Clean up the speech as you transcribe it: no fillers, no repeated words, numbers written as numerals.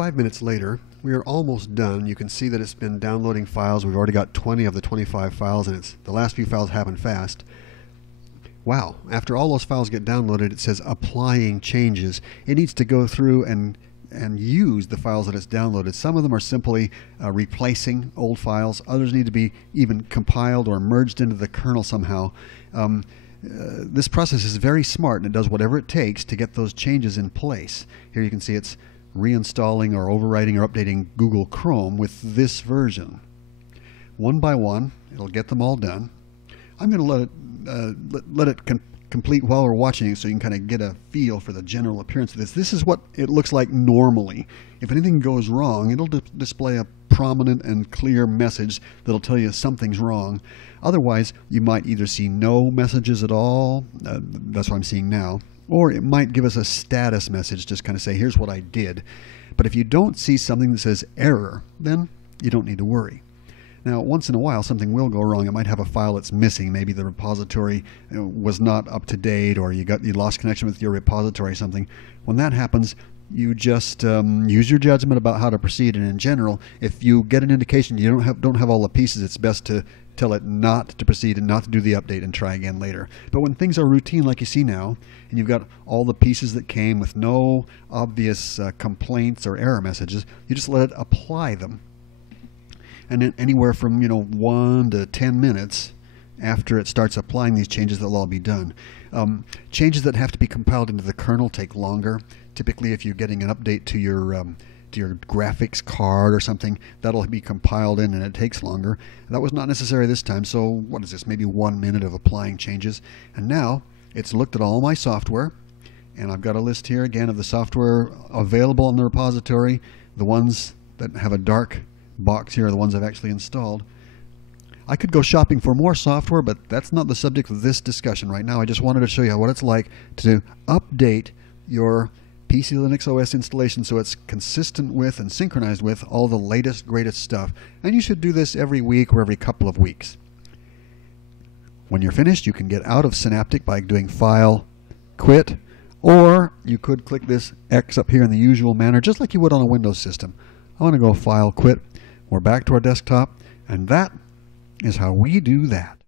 5 minutes later, we are almost done. You can see that it's been downloading files. We've already got 20 of the 25 files, and the last few files happen fast. Wow, after all those files get downloaded, it says applying changes. It needs to go through and use the files that it's downloaded. Some of them are simply replacing old files. Others need to be even compiled or merged into the kernel somehow. This process is very smart, and it does whatever it takes to get those changes in place. Here you can see it's reinstalling or overwriting or updating Google Chrome with this version. One by one, it'll get them all done. I'm going to let it complete while we're watching it, so you can kind of get a feel for the general appearance of this. This is what it looks like normally. If anything goes wrong, it'll display a prominent and clear message that'll tell you something's wrong. Otherwise, you might either see no messages at all, that's what I'm seeing now, or it might give us a status message, just kind of say, here's what I did. But if you don't see something that says error, then you don't need to worry. Now, once in a while, something will go wrong. It might have a file that's missing. Maybe the repository was not up to date, or you lost connection with your repository or something. When that happens, you just use your judgment about how to proceed. And in general, if you get an indication you don't have all the pieces, it's best to tell it not to proceed and not to do the update and try again later. But when things are routine like you see now, and you've got all the pieces that came with no obvious complaints or error messages, you just let it apply them. And then anywhere from 1 to 10 minutes after it starts applying these changes, they'll all be done. Changes that have to be compiled into the kernel take longer. Typically, if you're getting an update to your graphics card or something, that'll be compiled in, and it takes longer. That was not necessary this time. So what is this? Maybe 1 minute of applying changes. And now it's looked at all my software, and I've got a list here again of the software available in the repository. The ones that have a dark box here are the ones I've actually installed. I could go shopping for more software, but that's not the subject of this discussion right now. I just wanted to show you what it's like to update your PclinuxOs installation so it's consistent with and synchronized with all the latest, greatest stuff. And you should do this every week or every couple of weeks. When you're finished, you can get out of Synaptic by doing File, Quit, or you could click this X up here in the usual manner, just like you would on a Windows system. I want to go File, Quit. We're back to our desktop, and that is how we do that.